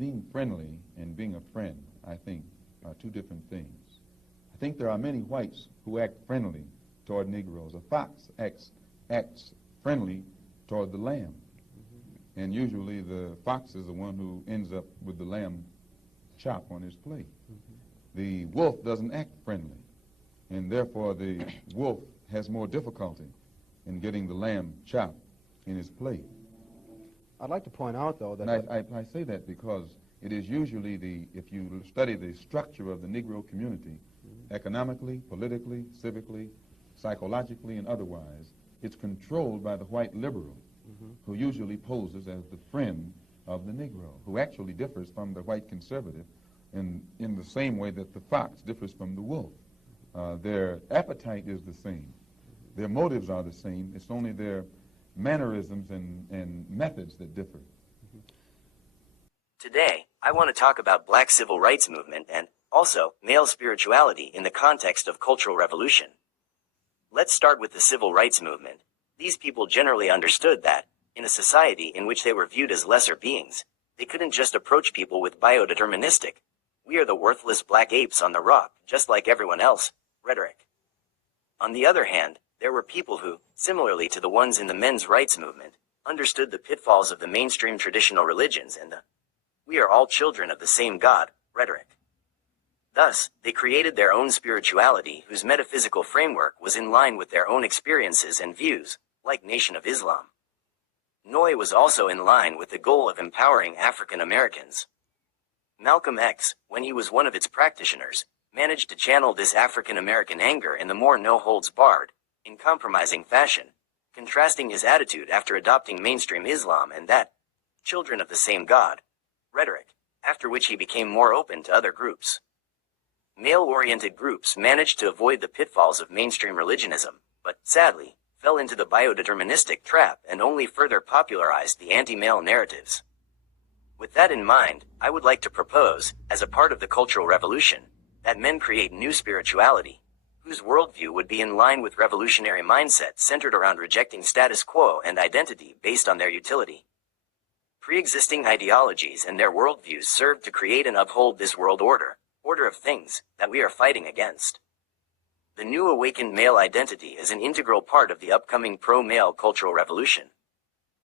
being friendly and being a friend, I think, are two different things. I think there are many whites who act friendly toward Negroes. A fox acts friendly toward the lamb. And usually the fox is the one who ends up with the lamb chop on his plate. The wolf doesn't act friendly, and therefore the wolf has more difficulty in getting the lamb chop in his plate. I'd like to point out, though, that... And I say that because it is usually if you study the structure of the Negro community, economically, politically, civically, psychologically, and otherwise, it's controlled by the white liberal, who usually poses as the friend of the Negro, who actually differs from the white conservative in the same way that the fox differs from the wolf. Their appetite is the same. Their motives are the same. It's only their mannerisms and methods that differ. Today, I want to talk about Black civil rights movement and, also, male spirituality in the context of cultural revolution. Let's start with the civil rights movement. These people generally understood that, in a society in which they were viewed as lesser beings, they couldn't just approach people with biodeterministic, "we are the worthless black apes on the rock, just like everyone else," rhetoric. On the other hand, there were people who, similarly to the ones in the men's rights movement, understood the pitfalls of the mainstream traditional religions and the "we are all children of the same God" rhetoric. Thus, they created their own spirituality whose metaphysical framework was in line with their own experiences and views, like Nation of Islam. NOI was also in line with the goal of empowering African Americans. Malcolm X, when he was one of its practitioners, managed to channel this African American anger in the more no-holds-barred, uncompromising fashion, contrasting his attitude after adopting mainstream Islam and that "children of the same God" rhetoric, after which he became more open to other groups. Male-oriented groups managed to avoid the pitfalls of mainstream religionism, but, sadly, fell into the biodeterministic trap and only further popularized the anti-male narratives. With that in mind, I would like to propose, as a part of the Cultural Revolution, that men create new spirituality, whose worldview would be in line with revolutionary mindset centered around rejecting status quo and identity based on their utility. Pre-existing ideologies and their worldviews served to create and uphold this world order of things, that we are fighting against. The new awakened male identity is an integral part of the upcoming pro-male cultural revolution.